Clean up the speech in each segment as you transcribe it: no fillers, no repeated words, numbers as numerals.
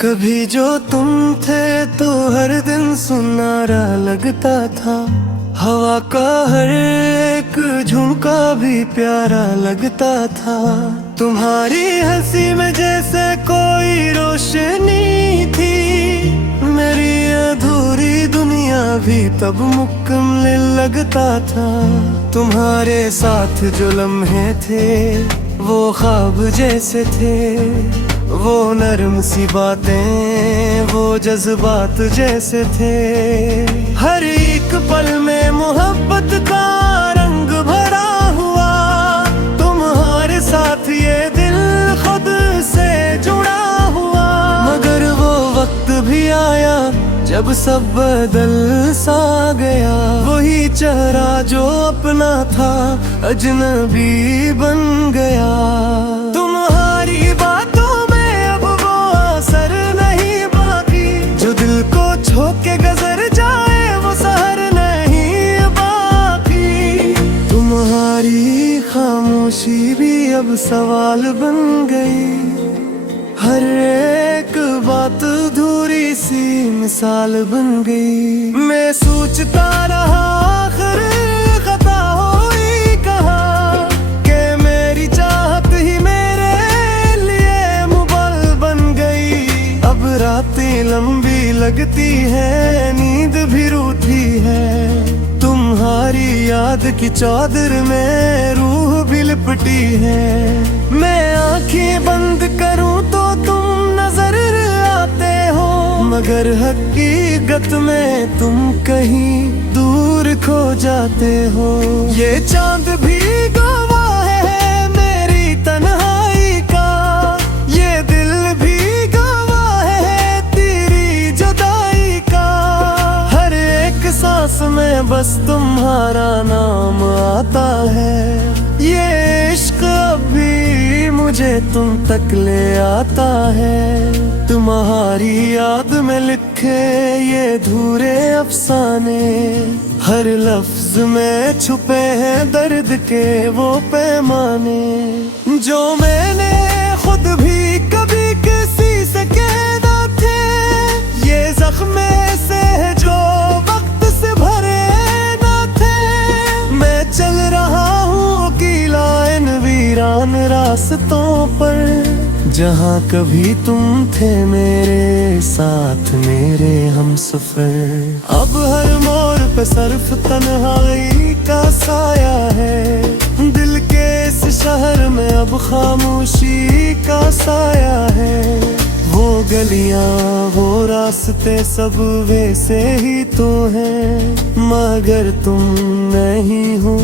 कभी जो तुम थे तो हर दिन सुनारा लगता था। हवा का हर एक झोंका भी प्यारा लगता था। तुम्हारी हंसी में जैसे कोई रोशनी थी। मेरी अधूरी दुनिया भी तब मुकम्मल लगता था। तुम्हारे साथ जो लम्हे थे वो ख्वाब जैसे थे। वो नरम सी बातें वो जज्बात जैसे थे। हर एक पल में मोहब्बत का रंग भरा हुआ। तुम्हारे साथ ये दिल खुद से जुड़ा हुआ। मगर वो वक्त भी आया जब सब बदल सा गया। वही चेहरा जो अपना था अजनबी बन गया। तुम्हारी बातों में अब वो असर नहीं बाकी। जो दिल को छू के गुजर जाए वो सहर नहीं बाकी। तुम्हारी खामोशी भी अब सवाल बन गई। हर एक बात अधूरी सी मिसाल बन गई। मैं सोचता रहा आखिर खता हुई कहाँ कि मेरी चाहत ही मेरे लिए मुबल बन गई। अब रातें लंबी लगती है नींद भी रूठी है। तुम्हारी याद की चादर में रूह भी लिपटी है। मैं आंखें बंद करूं तो तुम नजर आते हो। मगर हकीकत में तुम कहीं दूर खो जाते हो। ये चांद भी गवाह है मेरी तन्हाई का। ये दिल भी गवाह है तेरी जुदाई का। हर एक सांस में बस तुम्हारा नाम आता है। ये इश्क अभी मुझे तुम तक ले आता है। तुम्हारी याद में लिखे ये अधूरे अफसाने। हर लफ्ज में छुपे हैं दर्द के वो पैमाने। जो मैंने खुद भी कभी किसी से कहना थे। ये जख्म से है जो वक्त से भरे ना थे। मैं चल रहा हूँ अकेला इन वीरान रास्तों पर। जहाँ कभी तुम थे मेरे साथ मेरे हमसफर। अब हर मोड़ पे सिर्फ तन्हाई का साया है। दिल के इस शहर में अब खामोशी का साया है। वो गलियां वो रास्ते सब वैसे ही तो हैं। मगर तुम नहीं हो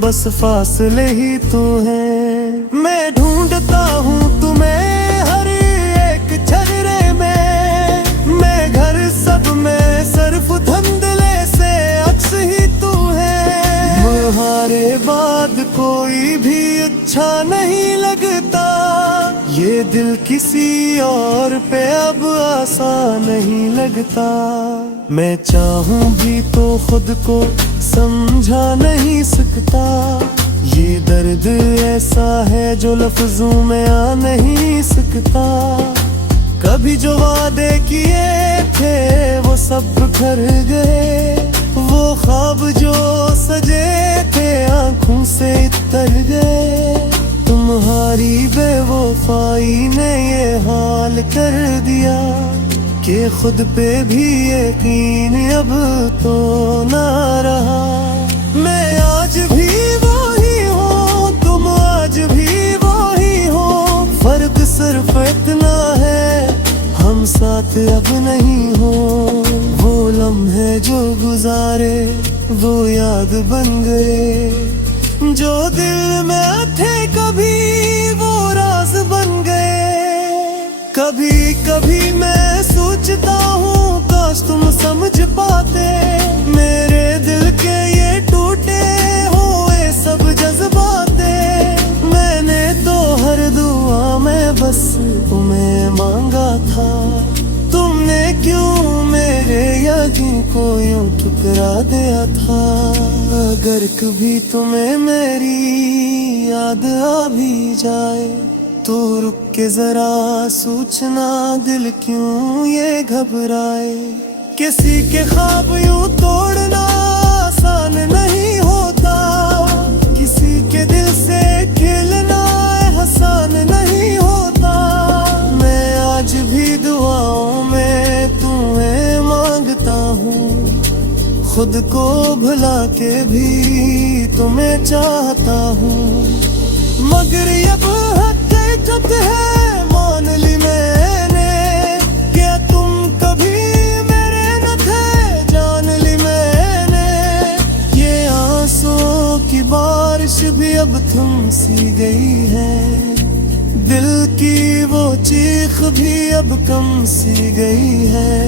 बस फासले ही तो हैं। मैं ढूंढता हूँ तुम्हें हर एक चेहरे में। मैं घर सब में सिर्फ धुंधले से अक्स ही तू है। तुम्हारे बाद कोई भी अच्छा नहीं लगता। ये दिल किसी और पे अब आसान नहीं लगता। मैं चाहूं भी तो खुद को समझा नहीं सकता। ये दर्द ऐसा है जो लफ्जों में आ नहीं सकता। कभी जो वादे किए थे वो सब बिखर गए। वो ख्वाब जो सजे थे आंखों से तर गए। तुम्हारी बेवफाई ने ये हाल कर दिया कि खुद पे भी यकीन अब तो ना रहा। मैं आज भी वही हूँ तुम आज भी वही हो। फर्क सिर्फ इतना है हम साथ अब नहीं हो। वो लम्हे जो गुजारे वो याद बन गए। जो दिल में थे कभी वो राज बन गए। कभी कभी मैं सोचता हूँ काश तुम समझ पाते। मेरे दिल के ये टूटे हुए सब जज्बाते। मैंने तो हर दुआ में बस तुम्हें मांगा था। तुमने क्यों मेरे यकीन को यूं ठुकरा दिया था। अगर कभी तुम्हें मेरी याद आ भी जाए तो रुक के जरा सोचना, दिल क्यों ये घबराए। किसी के ख्वाब यूं तोड़ना आसान नहीं होता, किसी के दिल से खेलना आसान नहीं होता। मैं आज भी दुआओं में तुम्हें मांगता हूँ, खुद को भुला के भी तुम्हें चाहता हूँ। मगर अब हकीकत है मान ली मैंने, क्या तुम कभी मेरे न थे जान ली मैंने। ये आंसुओं की बारिश भी अब थम सी गई है, दिल की वो चीख भी अब कम सी गई है।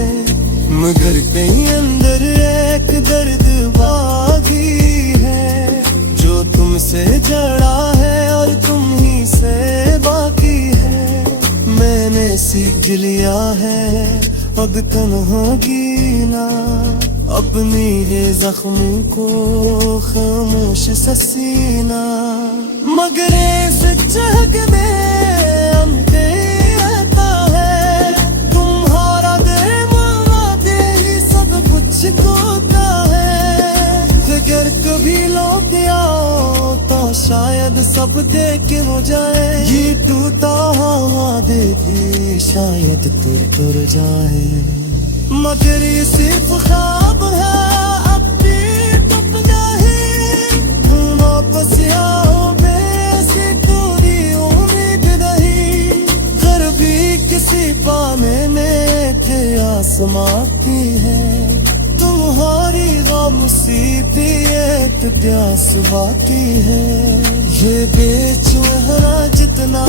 मगर कहीं अंदर एक दर्द बागी है, जो तुमसे जड़ा है और तुम ही से बाकी है। मैंने सीख लिया है अब तन्हा जीना, अपनी है जख्मों को खामोश सा सीना। मगर इस जग में हमसे रहता है, तुम्हारा दे मामा दे ही सब कुछ होता है। अगर कभी लौट आओ तो शायद सब देख हो जाए, ये टूटा हवा दे दे शायद तुर जाए। मगर ये सिर्फ ख्वाब है, अब भी टूट जाए। तुम वापस आओ वैसे पूरी उम्मीद नहीं, घर भी किसी पाने में थे आसमां की है। तुम्हारी मुसीबी एक प्यास बाकी है, ये बेचैना जितना